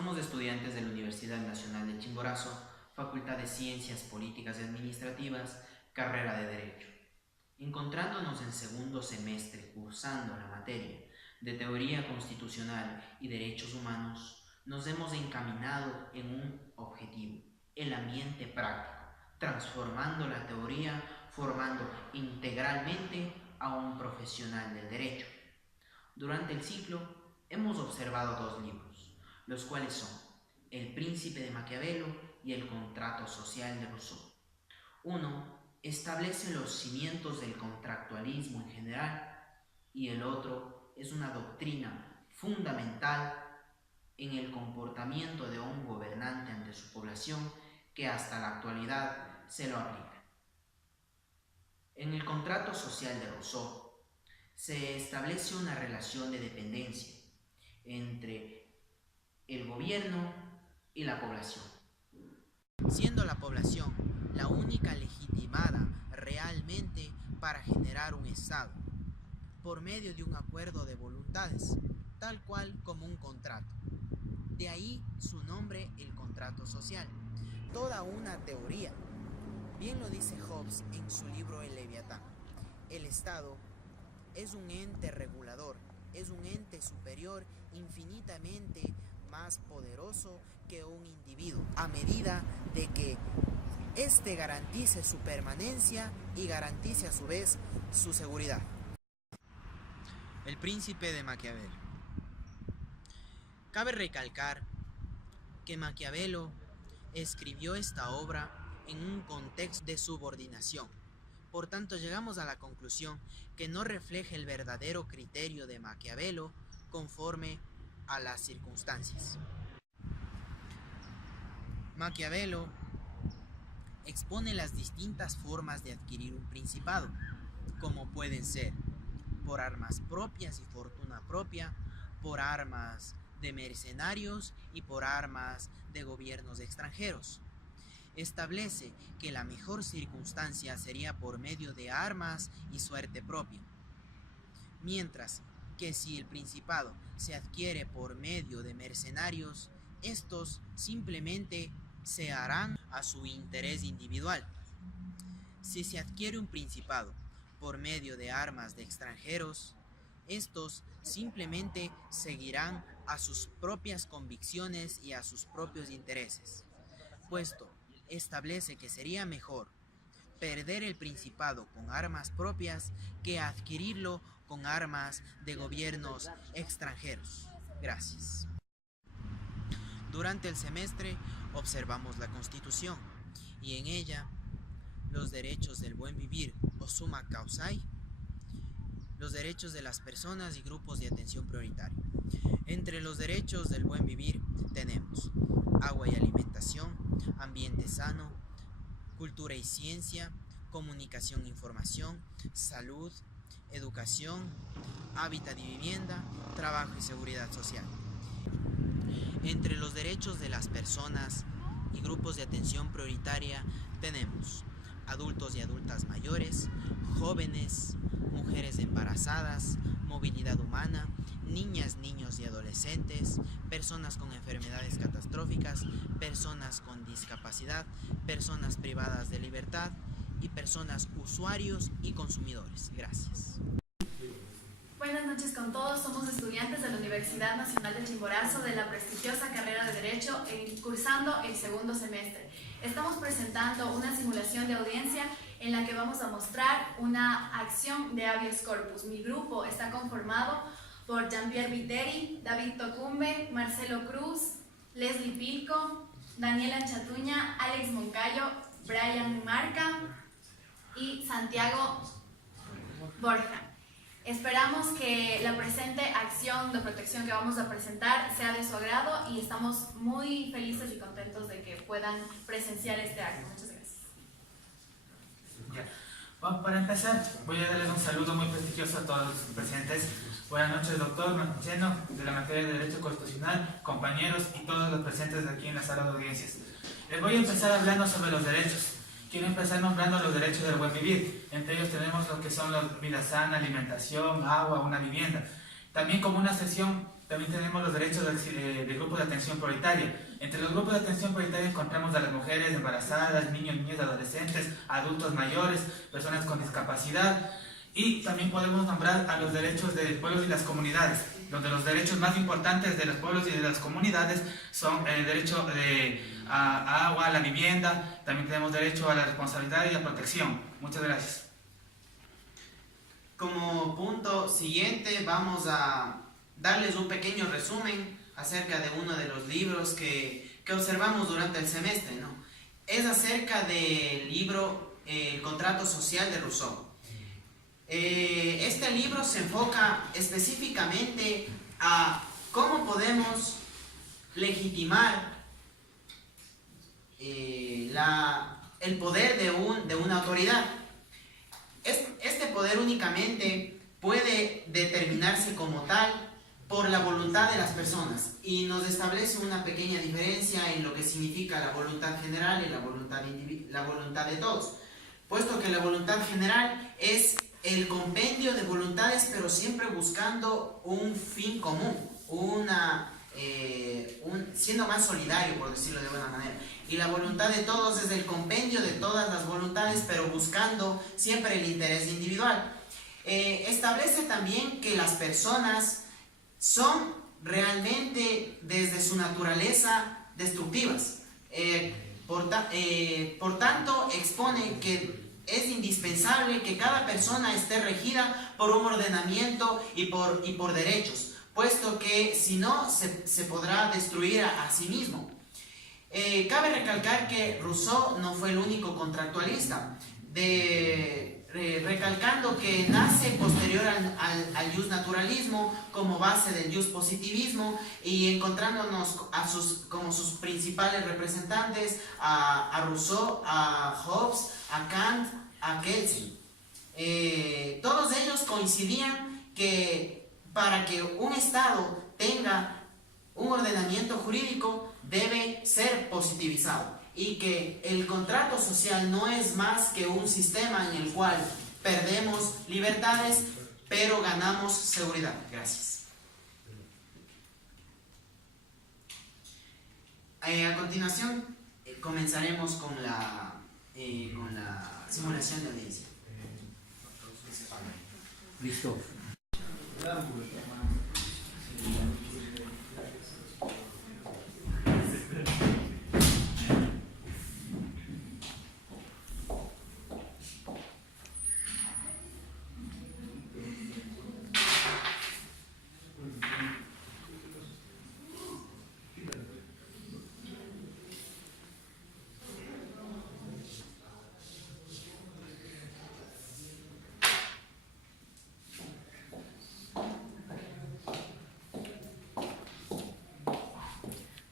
Somos estudiantes de la Universidad Nacional de Chimborazo, Facultad de Ciencias Políticas y Administrativas, carrera de Derecho. Encontrándonos en segundo semestre cursando la materia de Teoría Constitucional y Derechos Humanos, nos hemos encaminado en un objetivo: el ambiente práctico, transformando la teoría, formando integralmente a un profesional del derecho. Durante el ciclo hemos observado dos libros, los cuales son El Príncipe de Maquiavelo y El Contrato Social de Rousseau. Uno establece los cimientos del contractualismo en general y el otro es una doctrina fundamental en el comportamiento de un gobernante ante su población que hasta la actualidad se lo aplica. En el Contrato Social de Rousseau se establece una relación de dependencia entre el gobierno y la población, siendo la población la única legitimada realmente para generar un Estado, por medio de un acuerdo de voluntades, tal cual como un contrato. De ahí su nombre, el contrato social. Toda una teoría. Bien lo dice Hobbes en su libro El Leviatán. El Estado es un ente regulador, es un ente superior infinitamente más poderoso que un individuo, a medida de que éste garantice su permanencia y garantice a su vez su seguridad. El Príncipe de Maquiavelo. Cabe recalcar que Maquiavelo escribió esta obra en un contexto de subordinación. Por tanto, llegamos a la conclusión que no refleja el verdadero criterio de Maquiavelo conforme a las circunstancias. Maquiavelo expone las distintas formas de adquirir un principado, como pueden ser por armas propias y fortuna propia, por armas de mercenarios y por armas de gobiernos extranjeros. Establece que la mejor circunstancia sería por medio de armas y suerte propia, mientras que si el principado se adquiere por medio de mercenarios, estos simplemente se harán a su interés individual. Si se adquiere un principado por medio de armas de extranjeros, estos simplemente seguirán a sus propias convicciones y a sus propios intereses, puesto establece que sería mejor perder el principado con armas propias que adquirirlo con armas de gobiernos extranjeros. Gracias. Durante el semestre observamos la Constitución y en ella los derechos del buen vivir o summa causae, los derechos de las personas y grupos de atención prioritaria. Entre los derechos del buen vivir tenemos agua y alimentación, ambiente sano, cultura y ciencia, comunicación e información, salud, educación, hábitat y vivienda, trabajo y seguridad social. Entre los derechos de las personas y grupos de atención prioritaria tenemos adultos y adultas mayores, jóvenes, mujeres embarazadas, movilidad humana, niñas, niños y adolescentes, personas con enfermedades catastróficas, personas con discapacidad, personas privadas de libertad y personas usuarios y consumidores. Gracias. Buenas noches con todos, somos estudiantes de la Universidad Nacional de Chimborazo de la prestigiosa carrera de Derecho, cursando el segundo semestre. Estamos presentando una simulación de audiencia en la que vamos a mostrar una acción de habeas corpus. Mi grupo está conformado por Jean-Pierre Viteri, David Tocumbe, Marcelo Cruz, Leslie Pilco, Daniela Chatuña, Alex Moncayo, Brian Marca y Santiago Borja. Esperamos que la presente acción de protección que vamos a presentar sea de su agrado y estamos muy felices y contentos de que puedan presenciar este acto. Muchas gracias. Bueno, para empezar, voy a darles un saludo muy prestigioso a todos los presentes. Buenas noches, doctor Mancheno, de la materia de Derecho Constitucional, compañeros y todos los presentes aquí en la sala de audiencias. Les voy a empezar hablando sobre los derechos. Quiero empezar nombrando los derechos del buen vivir. Entre ellos tenemos lo que son la vida sana, alimentación, agua, una vivienda. También como una sección También tenemos los derechos de grupos de atención prioritaria. Entre los grupos de atención prioritaria encontramos a las mujeres embarazadas, niños, niñas, adolescentes, adultos mayores, personas con discapacidad. Y también podemos nombrar a los derechos de pueblos y las comunidades, donde los derechos más importantes de los pueblos y de las comunidades son el derecho a agua, a la vivienda. También tenemos derecho a la responsabilidad y la protección. Muchas gracias. Como punto siguiente vamos a darles un pequeño resumen acerca de uno de los libros que observamos durante el semestre, ¿no? Es acerca del libro El contrato social de Rousseau. Este libro se enfoca específicamente a cómo podemos legitimar el poder de una autoridad. Este poder únicamente puede determinarse como tal por la voluntad de las personas, y nos establece una pequeña diferencia en lo que significa la voluntad general y la voluntad de todos, puesto que la voluntad general es el compendio de voluntades, pero siempre buscando un fin común, siendo más solidario, por decirlo de buena manera. Y la voluntad de todos es el compendio de todas las voluntades, pero buscando siempre el interés individual. Establece también que las personas son realmente, desde su naturaleza, destructivas. Por tanto, expone que es indispensable que cada persona esté regida por un ordenamiento y por derechos, puesto que si no se podrá destruir a sí mismo. Cabe recalcar que Rousseau no fue el único contractualista, recalcando que nace posterior al justnaturalismo como base del justpositivismo, y encontrándonos como sus principales representantes a Rousseau, a Hobbes, a Kant, a Kelsen. Todos ellos coincidían que para que un Estado tenga un ordenamiento jurídico debe ser positivizado, y que el contrato social no es más que un sistema en el cual perdemos libertades pero ganamos seguridad. Gracias. A continuación comenzaremos con la simulación de audiencia. Listo.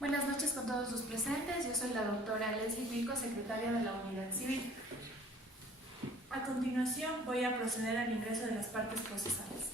Buenas noches con todos los presentes. Yo soy la doctora Leslie Milco, secretaria de la Unidad Civil. A continuación voy a proceder al ingreso de las partes procesales.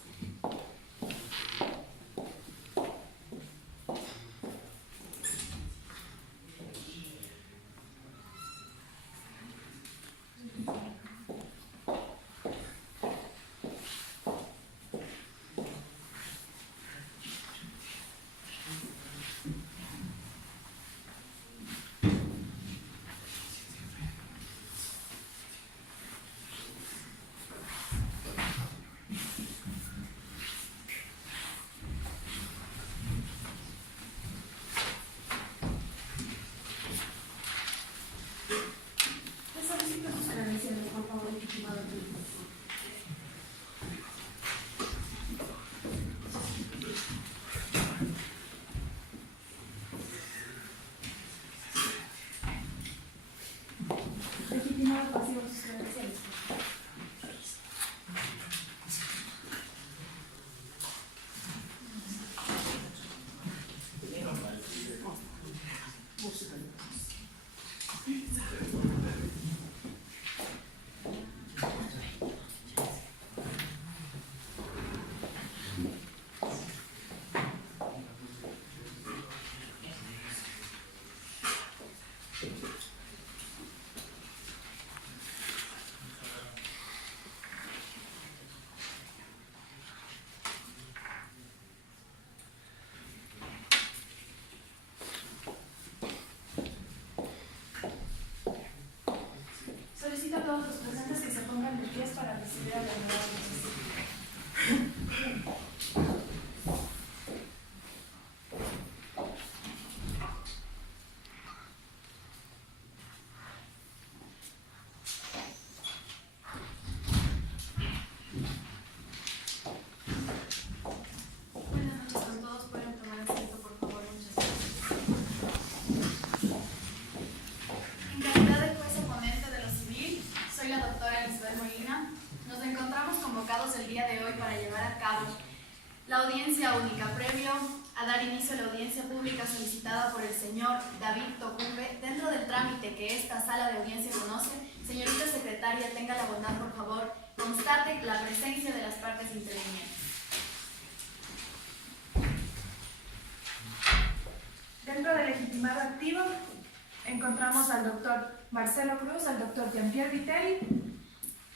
recibir a la honorable testigo. Buenas noches con todos. Pueden tomar asiento, por favor. Muchas gracias. En calidad de juez oponente de lo civil, soy la doctora Elizabeth Molina. Nos encontramos convocados el día de hoy para llevar a cabo la audiencia única previo a dar inicio a la audiencia pública solicitada por el señor David Tocumbe. Dentro del trámite que esta sala de audiencia conoce, señorita secretaria, tenga la bondad, por favor, constate la presencia de las partes intervinientes. Dentro del legitimado activo encontramos al doctor Marcelo Cruz, al doctor Jean-Pierre Vitelli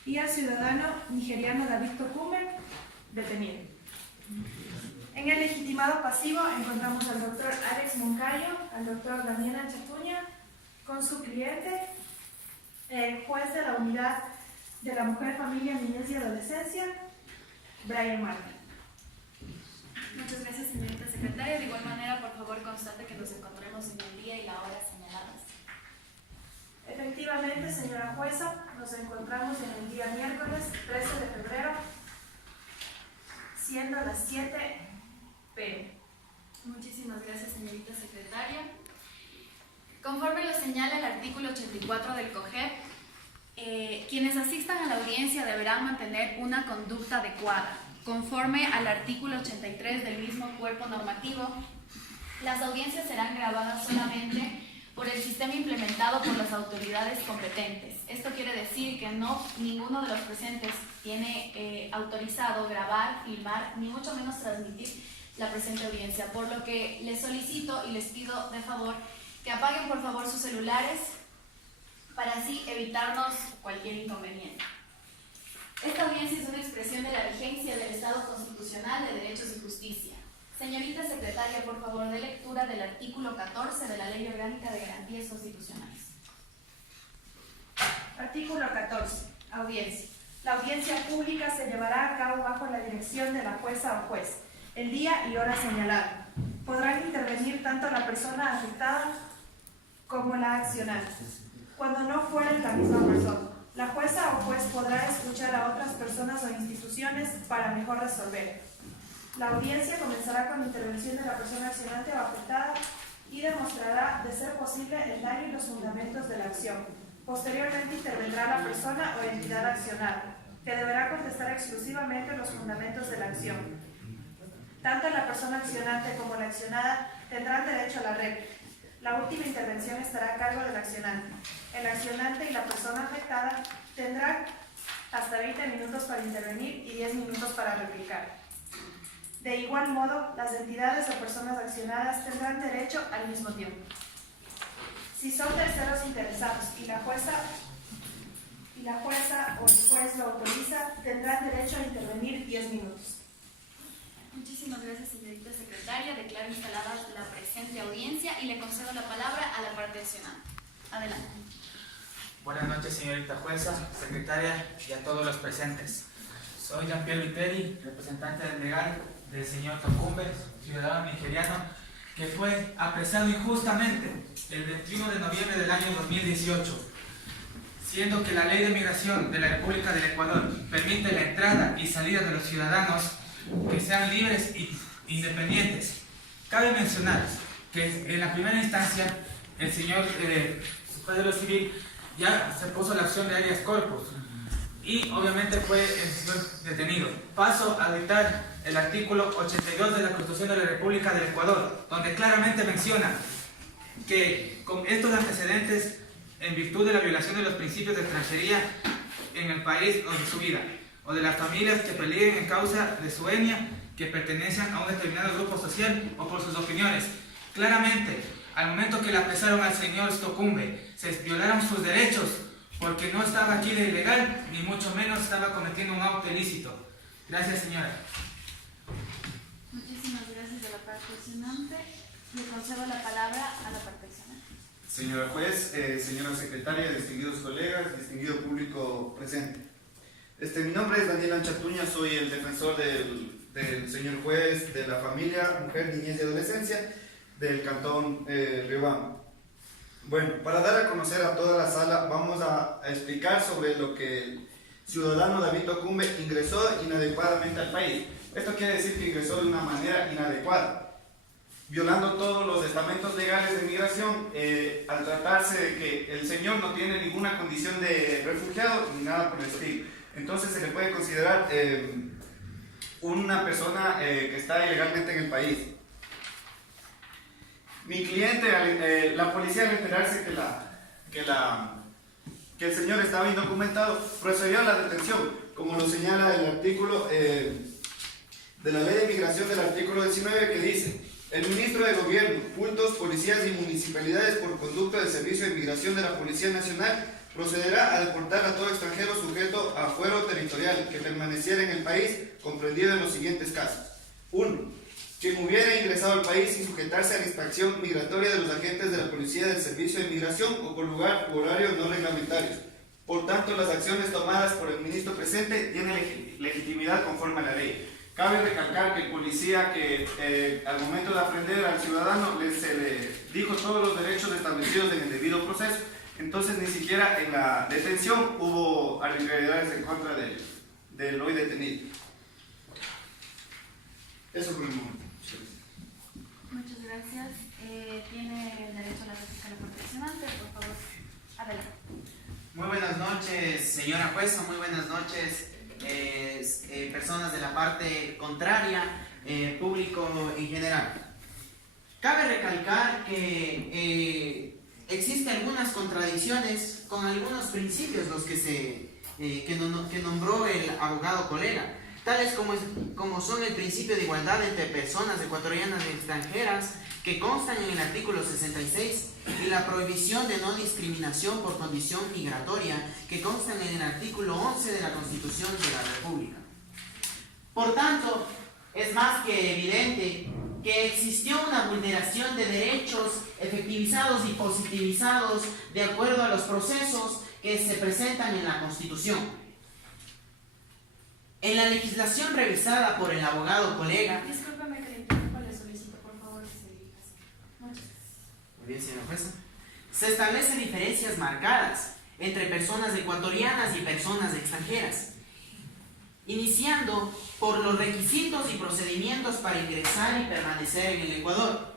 y al ciudadano nigeriano David Tocumbe, detenido. En el legitimado pasivo encontramos al doctor Alex Moncayo, al doctor Daniela Chatuña, con su cliente, juez de la unidad de la mujer, familia, niñez y adolescencia, Brian Martin. Muchas gracias, señorita secretaria. De igual manera, por favor, constate que nos encontremos en el día y la hora señaladas. Efectivamente, señora jueza, nos encontramos en el día miércoles 13 de febrero, siendo las 7 p.m. Muchísimas gracias, señorita secretaria. Conforme lo señala el artículo 84 del COGEP, quienes asistan a la audiencia deberán mantener una conducta adecuada. Conforme al artículo 83 del mismo cuerpo normativo, las audiencias serán grabadas solamente por el sistema implementado por las autoridades competentes. Esto quiere decir que ninguno de los presentes tiene autorizado grabar, filmar, ni mucho menos transmitir la presente audiencia, por lo que les solicito y les pido de favor que apaguen por favor sus celulares para así evitarnos cualquier inconveniente. Esta audiencia es una expresión de la vigencia del Estado constitucional de derechos y justicia. Señorita secretaria, por favor, dé lectura del artículo 14 de la Ley Orgánica de Garantías Constitucionales. Artículo 14. Audiencia. La audiencia pública se llevará a cabo bajo la dirección de la jueza o juez, el día y hora señalada. Podrán intervenir tanto la persona afectada como la accionante, cuando no fueren la misma persona. La jueza o juez podrá escuchar a otras personas o instituciones para mejor resolver. La audiencia comenzará con la intervención de la persona accionante o afectada y demostrará, de ser posible, el daño y los fundamentos de la acción. Posteriormente intervendrá la persona o entidad accionada, que deberá contestar exclusivamente los fundamentos de la acción. Tanto la persona accionante como la accionada tendrán derecho a la réplica. La última intervención estará a cargo del accionante. El accionante y la persona afectada tendrán hasta 20 minutos para intervenir y 10 minutos para replicar. De igual modo, las entidades o personas accionadas tendrán derecho al mismo tiempo. Si son terceros interesados y la jueza o el juez lo autoriza, tendrán derecho a intervenir 10 minutos. Muchísimas gracias, señorita secretaria. Declaro instalada la presente audiencia y le concedo la palabra a la parte accionante. Adelante. Buenas noches, señorita jueza, secretaria y a todos los presentes. Soy Jean-Pierre Vitelli, representante legal del señor Tocumbe, ciudadano nigeriano, que fue apresado injustamente el 21 de noviembre del año 2018, siendo que la Ley de Migración de la República del Ecuador permite la entrada y salida de los ciudadanos que sean libres e independientes. Cabe mencionar que en la primera instancia el señor juez de lo civil ya se puso la acción de habeas corpus y obviamente fue el señor detenido. Paso a dictar el artículo 82 de la Constitución de la República del Ecuador, donde claramente menciona que con estos antecedentes, en virtud de la violación de los principios de extranjería en el país o de su vida, o de las familias que peligren en causa de su etnia, que pertenecen a un determinado grupo social o por sus opiniones. Claramente, al momento que le apresaron al señor Tocumbe, se violaron sus derechos, porque no estaba aquí de ilegal, ni mucho menos estaba cometiendo un acto ilícito. Gracias, señora. Muchísimas gracias a la parte accionante. Le concedo la palabra a la parte accionante. Señora juez, señora secretaria, distinguidos colegas, distinguido público presente. Mi nombre es Daniel Anchatuña, soy el defensor del señor juez de la familia, mujer, niñez y adolescencia del cantón Riobamba. Bueno, para dar a conocer a toda la sala, vamos a explicar sobre lo que el ciudadano David Tocumbe ingresó inadecuadamente al país. Esto quiere decir que ingresó de una manera inadecuada, violando todos los estamentos legales de migración, al tratarse de que el señor no tiene ninguna condición de refugiado ni nada por el estilo. Entonces se le puede considerar una persona que está ilegalmente en el país. Mi cliente, la policía, al enterarse que el señor estaba indocumentado, procedió a la detención, como lo señala el artículo de la Ley de Migración del artículo 19, que dice: el ministro de Gobierno, cultos, policías y municipalidades, por conducto del Servicio de Migración de la Policía Nacional, procederá a deportar a todo extranjero sujeto a fuero territorial que permaneciera en el país, comprendido en los siguientes casos. 1. Quien hubiera ingresado al país sin sujetarse a la inspección migratoria de los agentes de la Policía del Servicio de Migración o por lugar u horario no reglamentarios. Por tanto, las acciones tomadas por el ministro presente tienen legitimidad conforme a la ley. Cabe recalcar que el policía, que al momento de aprender al ciudadano se le dijo todos los derechos establecidos en el debido proceso, entonces ni siquiera en la detención hubo arbitrariedades en contra del hoy detenido. Eso por el momento. Muchas gracias. Tiene el derecho a la réplica la proteccionante, por favor. Adelante. Muy buenas noches, señora jueza, muy buenas noches, personas de la parte contraria, público en general. Cabe recalcar que existen algunas contradicciones con algunos principios los que nombró el abogado colega, tales como son el principio de igualdad entre personas ecuatorianas y extranjeras, que constan en el artículo 66, y la prohibición de no discriminación por condición migratoria, que constan en el artículo 11 de la Constitución de la República. Por tanto, es más que evidente que existió una vulneración de derechos efectivizados y positivizados de acuerdo a los procesos que se presentan en la Constitución. En la legislación revisada por el abogado colega... Discúlpeme que le interrumpa, le solicito por favor que se dirija. Muchas gracias. Muy bien, señora jueza. Se establecen diferencias marcadas entre personas ecuatorianas y personas extranjeras, iniciando por los requisitos y procedimientos para ingresar y permanecer en el Ecuador,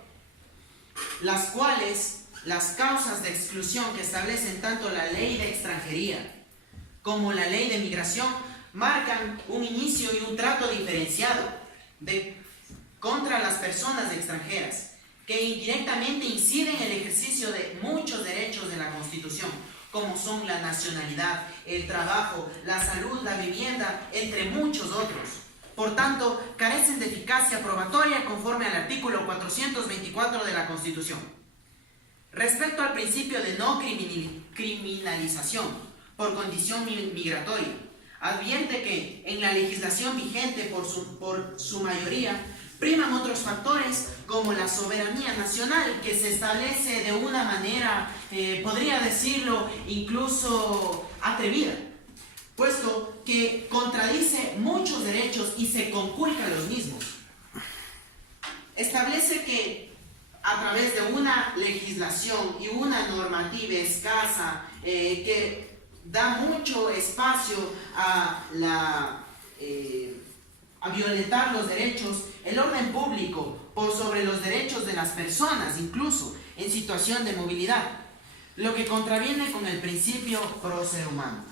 las cuales las causas de exclusión que establecen tanto la ley de extranjería como la ley de migración marcan un inicio y un trato diferenciado contra las personas extranjeras, que indirectamente inciden en el ejercicio de muchos derechos de la Constitución, como son la nacionalidad, el trabajo, la salud, la vivienda, entre muchos otros. Por tanto, carecen de eficacia probatoria conforme al artículo 424 de la Constitución. Respecto al principio de no criminalización por condición migratoria, advierte que en la legislación vigente por su mayoría priman otros factores como la soberanía nacional, que se establece de una manera, podría decirlo, incluso atrevida, puesto que contradice muchos derechos y se conculca los mismos. Establece que a través de una legislación y una normativa escasa que da mucho espacio a violentar los derechos, el orden público, por sobre los derechos de las personas, incluso en situación de movilidad, lo que contraviene con el principio prócer humano.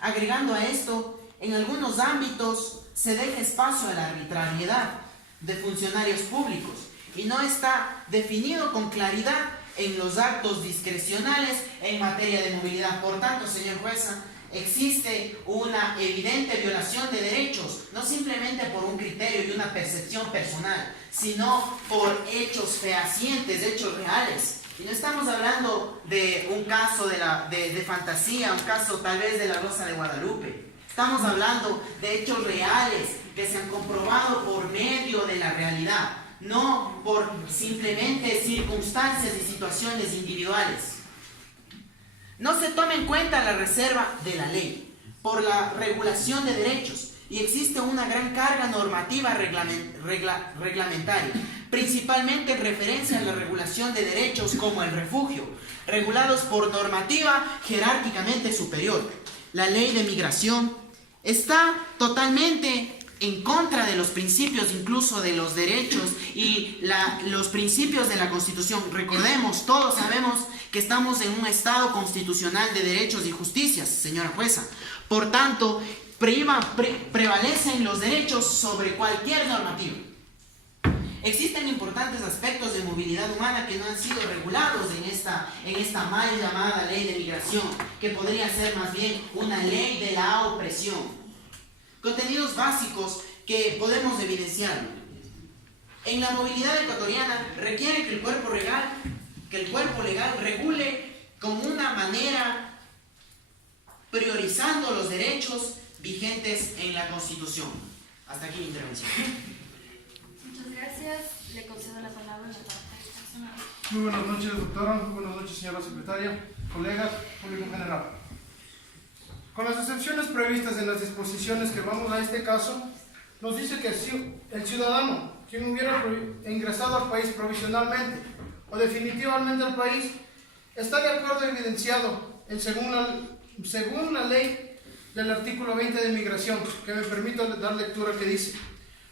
Agregando a esto, en algunos ámbitos se deja espacio a la arbitrariedad de funcionarios públicos y no está definido con claridad en los actos discrecionales en materia de movilidad. Por tanto, señor jueza, existe una evidente violación de derechos, no simplemente por un criterio y una percepción personal, sino por hechos fehacientes, hechos reales. Y no estamos hablando de un caso de fantasía, un caso tal vez de la Rosa de Guadalupe. Estamos hablando de hechos reales que se han comprobado por medio de la realidad, no por simplemente circunstancias y situaciones individuales. No se toma en cuenta la reserva de la ley, por la regulación de derechos y existe una gran carga normativa reglamentaria, principalmente en referencia a la regulación de derechos como el refugio, regulados por normativa jerárquicamente superior. La ley de migración está totalmente en contra de los principios incluso de los derechos y los principios de la Constitución. Recordemos, todos sabemos que estamos en un Estado constitucional de derechos y justicias, señora jueza. Por tanto, prevalecen los derechos sobre cualquier normativa. Existen importantes aspectos de movilidad humana que no han sido regulados en esta mal llamada ley de migración, que podría ser más bien una ley de la opresión. Contenidos básicos que podemos evidenciar. En la movilidad ecuatoriana requiere que el cuerpo legal regule con una manera priorizando los derechos vigentes en la Constitución. Hasta aquí mi intervención. Muchas gracias. Le concedo la palabra a la persona. Muy buenas noches, doctora. Muy buenas noches, señora secretaria, colegas, público en general. Con las excepciones previstas en las disposiciones que vamos a este caso, nos dice que el ciudadano, quien hubiera ingresado al país provisionalmente o definitivamente al país, está de acuerdo evidenciado según la ley del artículo 20 de migración, que me permito dar lectura, que dice: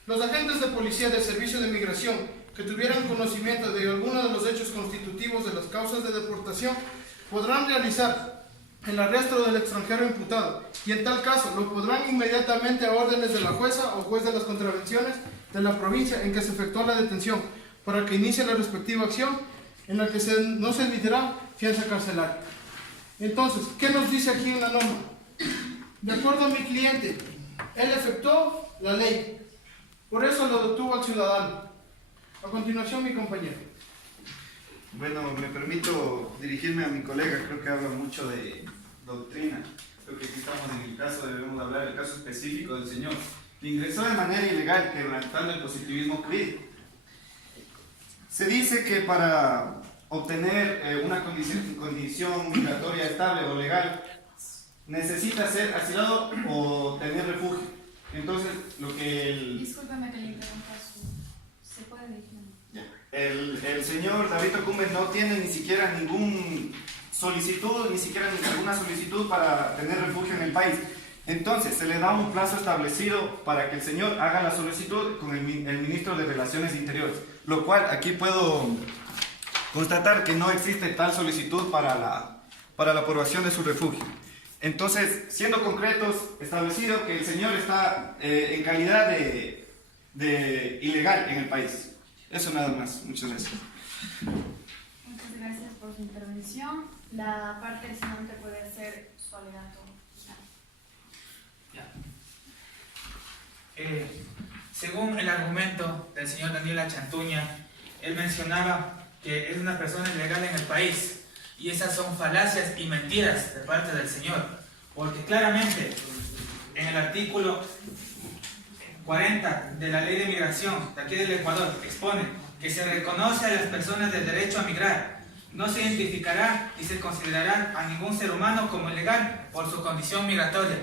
los agentes de policía del servicio de migración que tuvieran conocimiento de alguno de los hechos constitutivos de las causas de deportación podrán realizar el arresto del extranjero imputado, y en tal caso lo podrán inmediatamente a órdenes de la jueza o juez de las contravenciones de la provincia en que se efectuó la detención, para que inicie la respectiva acción en la que no se emitirá fianza carcelaria. Entonces, ¿qué nos dice aquí en la norma? De acuerdo a mi cliente, él efectuó la ley, por eso lo detuvo al ciudadano. A continuación, mi compañero. Bueno, me permito dirigirme a mi colega, creo que habla mucho de doctrina. Creo que aquí estamos en el caso, debemos hablar del caso específico del señor, que ingresó de manera ilegal, quebrantando el positivismo jurídico. Se dice que para obtener una condición migratoria estable o legal, necesita ser asilado o tener refugio. Entonces, lo que Discúlpeme que le interrumpa ¿Se puede decir? el señor David Tocumbes no tiene ni siquiera ninguna solicitud para tener refugio en el país. Entonces, se le da un plazo establecido para que el señor haga la solicitud con el ministro de Relaciones Interiores, lo cual aquí puedo constatar que no existe tal solicitud para la aprobación de su refugio. Entonces, siendo concretos, establecido que el señor está en calidad de ilegal en el país. Eso nada más. Muchas gracias. Muchas gracias por su intervención. La parte siguiente puede ser su alegato. Según el argumento del señor Daniel Achantuña, él mencionaba que es una persona ilegal en el país, y esas son falacias y mentiras de parte del señor, porque claramente en el artículo 40 de la Ley de Migración de aquí del Ecuador expone que se reconoce a las personas del derecho a migrar. No se identificará y se considerará a ningún ser humano como ilegal por su condición migratoria.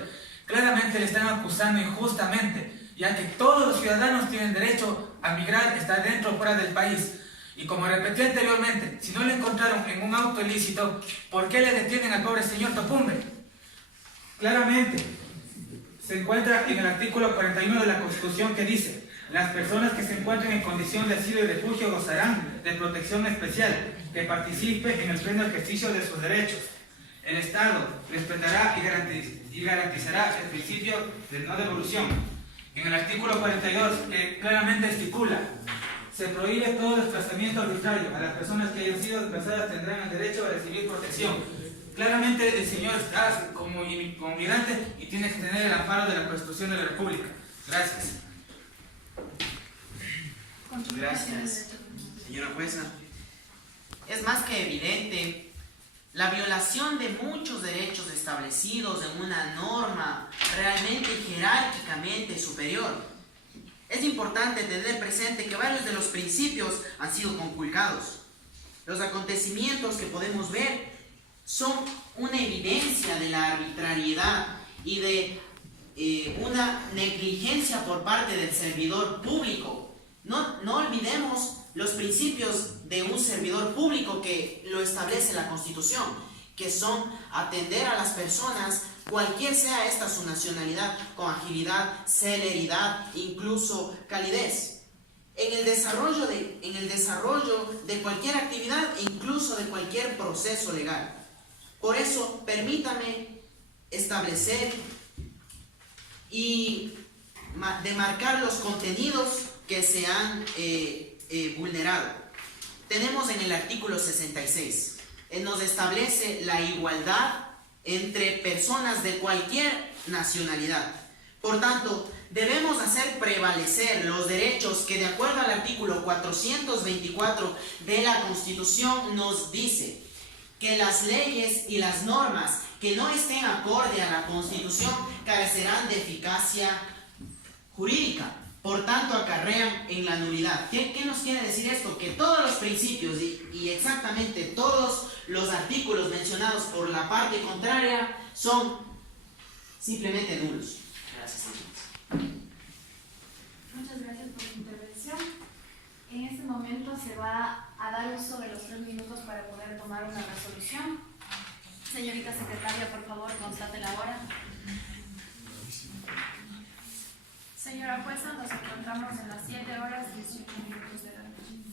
Claramente le están acusando injustamente, ya que todos los ciudadanos tienen derecho a migrar, estar dentro o fuera del país. Y como repetí anteriormente, si no le encontraron en un auto ilícito, ¿por qué le detienen al pobre señor Topumbe? Claramente se encuentra en el artículo 41 de la Constitución, que dice: las personas que se encuentren en condición de asilo y refugio gozarán de protección especial, que participe en el pleno ejercicio de sus derechos. El Estado respetará y garantizará el principio de no devolución. En el artículo 42, que claramente estipula: se prohíbe todo desplazamiento arbitrario. A las personas que hayan sido desplazadas tendrán el derecho a recibir protección. Claramente el señor está como migrante y tiene que tener el amparo de la Constitución de la República. Gracias. Gracias, señora jueza. Es más que evidente la violación de muchos derechos establecidos en una norma realmente jerárquicamente superior. Es importante tener presente que varios de los principios han sido conculcados. Los acontecimientos que podemos ver son una evidencia de la arbitrariedad y de una negligencia por parte del servidor público. No olvidemos los principios de un servidor público que lo establece la Constitución, que son atender a las personas, cualquier sea esta su nacionalidad, con agilidad, celeridad, incluso calidez. En el desarrollo de cualquier actividad e incluso de cualquier proceso legal. Por eso, permítame establecer y demarcar los contenidos que se han vulnerado. Tenemos en el artículo 66, nos establece la igualdad entre personas de cualquier nacionalidad. Por tanto, debemos hacer prevalecer los derechos que, de acuerdo al artículo 424 de la Constitución, nos dice que las leyes y las normas que no estén acorde a la Constitución carecerán de eficacia jurídica. Por tanto, acarrean en la nulidad. ¿Qué nos quiere decir esto? Que todos los principios y exactamente todos los artículos mencionados por la parte contraria son simplemente nulos. Gracias, señores. Muchas gracias por su intervención. En este momento se va a dar uso de los 3 minutos para poder tomar una resolución. Señorita secretaria, por favor, constate la hora. Señora jueza, nos encontramos en las 7:18 de la noche.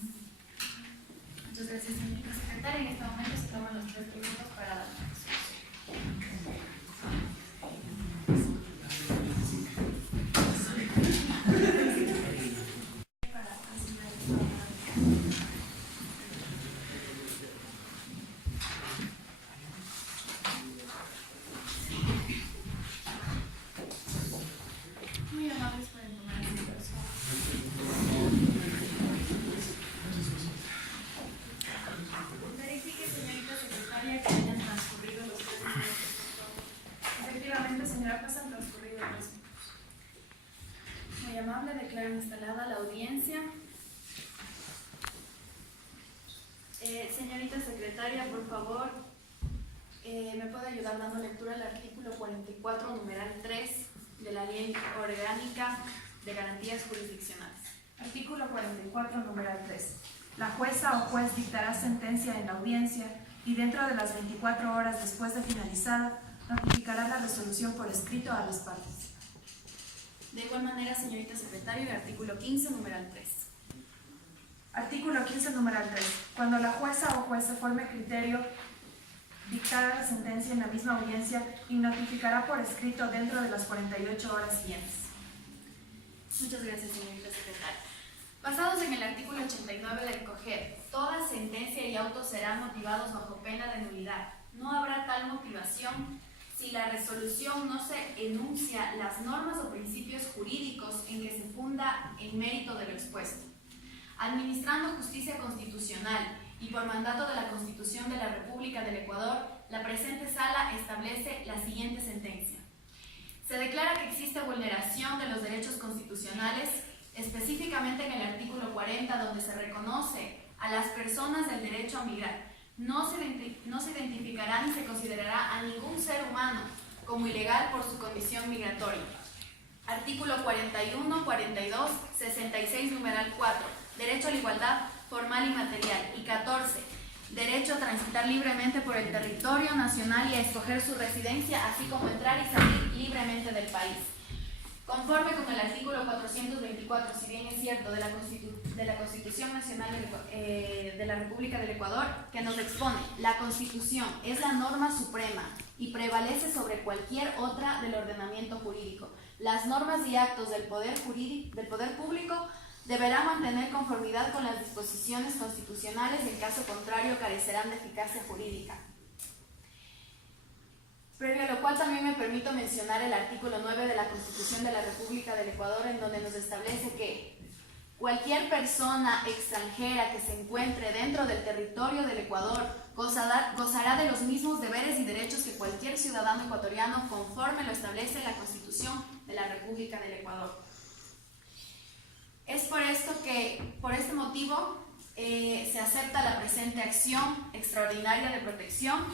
Muchas gracias, señorita secretaria. En este momento se toman los 3 minutos para dar una resolución. Muy amables, pueden tomar asiento. Verifique, señorita secretaria, que hayan transcurrido los 3 minutos. Efectivamente, señora jueza, han transcurrido 3 minutos. Muy amable, declaro instalada la audiencia. Señorita secretaria, por favor, ¿me puede ayudar dando lectura al artículo 44, numeral 3 de la Ley Orgánica de Garantías Jurisdiccionales? Artículo 44, numeral 3. La jueza o juez dictará sentencia en la audiencia y dentro de las 24 horas después de finalizada notificará la resolución por escrito a las partes. De igual manera, señorita secretaria, el artículo 15, numeral 3. Artículo 15, numeral 3. Cuando la jueza o juez se forme criterio, dictará la sentencia en la misma audiencia y notificará por escrito dentro de las 48 horas siguientes. Muchas gracias, señorita secretaria. Basados en el artículo 89 del COGED, toda sentencia y auto serán motivados bajo pena de nulidad. No habrá tal motivación si la resolución no se enuncia las normas o principios jurídicos en que se funda el mérito de lo expuesto. Administrando justicia constitucional y por mandato de la Constitución de la República del Ecuador, la presente sala establece la siguiente sentencia. Se declara que existe vulneración de los derechos constitucionales, específicamente en el artículo 40, donde se reconoce a las personas del derecho a migrar. No se identificará ni se considerará a ningún ser humano como ilegal por su condición migratoria. Artículo 41, 42, 66, numeral 4. Derecho a la igualdad formal y material. Y 14. Derecho a transitar libremente por el territorio nacional y a escoger su residencia, así como entrar y salir libremente del país. Conforme con el artículo 424, si bien es cierto, de la Constitución Nacional de la República del Ecuador, que nos expone: la Constitución es la norma suprema y prevalece sobre cualquier otra del ordenamiento jurídico. Las normas y actos del poder público deberán mantener conformidad con las disposiciones constitucionales y en caso contrario carecerán de eficacia jurídica. Previo a lo cual también me permito mencionar el artículo 9 de la Constitución de la República del Ecuador, en donde nos establece que cualquier persona extranjera que se encuentre dentro del territorio del Ecuador gozará de los mismos deberes y derechos que cualquier ciudadano ecuatoriano, conforme lo establece la Constitución de la República del Ecuador. Es por esto que, por este motivo, se acepta la presente acción extraordinaria de protección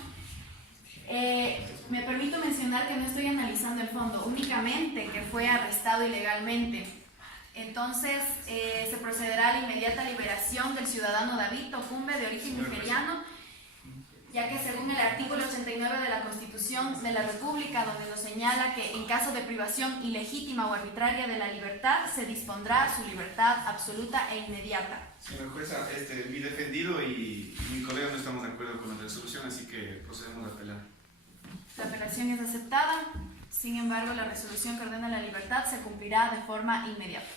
Me permito mencionar que no estoy analizando el fondo, únicamente que fue arrestado ilegalmente. Entonces, se procederá a la inmediata liberación del ciudadano David Tocumbe, de origen nigeriano, ya que según el artículo 89 de la Constitución de la República, donde nos señala que en caso de privación ilegítima o arbitraria de la libertad, se dispondrá su libertad absoluta e inmediata. Señora jueza, mi defendido y mi colega no estamos de acuerdo con la resolución, así que procedemos a apelar. La apelación es aceptada, sin embargo, la resolución que ordena la libertad se cumplirá de forma inmediata.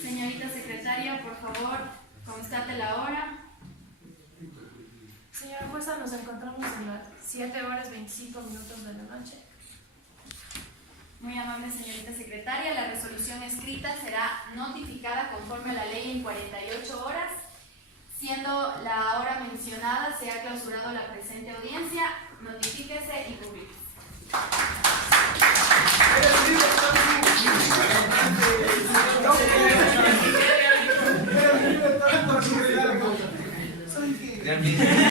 Señorita secretaria, por favor, constate la hora. Señora jueza, nos encontramos en las 7 horas 25 minutos de la noche. Muy amable señorita secretaria, la resolución escrita será notificada conforme a la ley en 48 horas, siendo la hora mencionada, se ha clausurado la presente audiencia, notifíquese y publique. Realmente